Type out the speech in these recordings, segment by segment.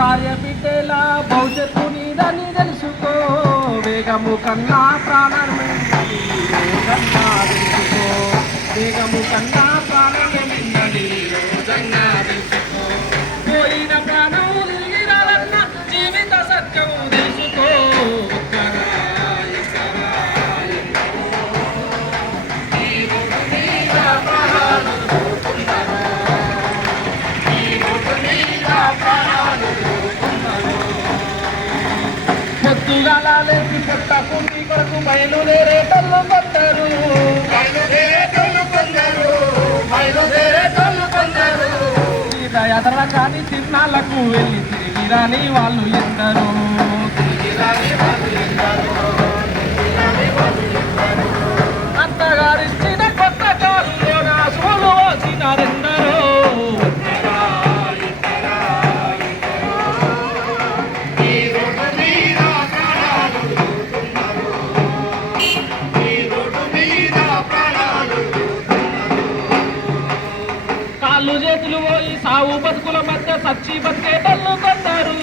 భార్య బిడ్డల భవిష్యత్తు నీదని తెలుసుకో వేగము కన్నా ప్రాణమే వేగన్నా తెలుసుకో వేగము కన్నా ప్రాణమే నిన్నది రోజంగా తెలుసుకో పోయిన ప్రాణం తిరిగి రాదన్న జీవిత సత్యము తెలుసుకో పొద్దుగాల లేచి పుట్టకుండి కొరకు బయలుదేరేటోళ్ళు కొందరు యాత్ర కానీ తిరునాళ్ళకు వెళ్ళి తిరిగి రాని వాళ్ళు ఎందరో అత్తగారిచ్చిన కొత్త కారులోన సోలు వచ్చినారెందరో కాళ్ళు చేతులు పోయి సావు బతుకుల మధ్య సచ్చి బతికేటోళ్ళు కొందరు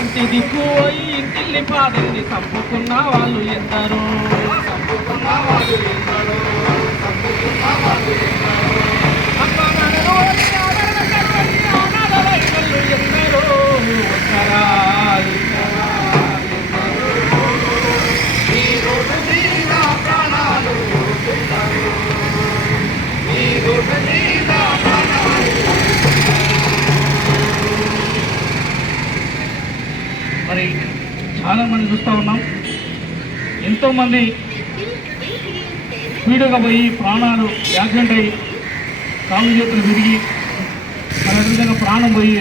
ఇంటి దిక్కు పోయి ఇంటిల్లి పాదిల్ని చంపుకున్న వాళ్ళు ఎందరో మరి చాలా మంది చూస్తూ ఉన్నాం, ఎంతోమంది స్పీడ్గా పోయి ప్రాణాలు యాక్సిడెంట్ అయ్యి కాళ్ళు చేతులు విరిగి అదేవిధంగా ప్రాణం పోయి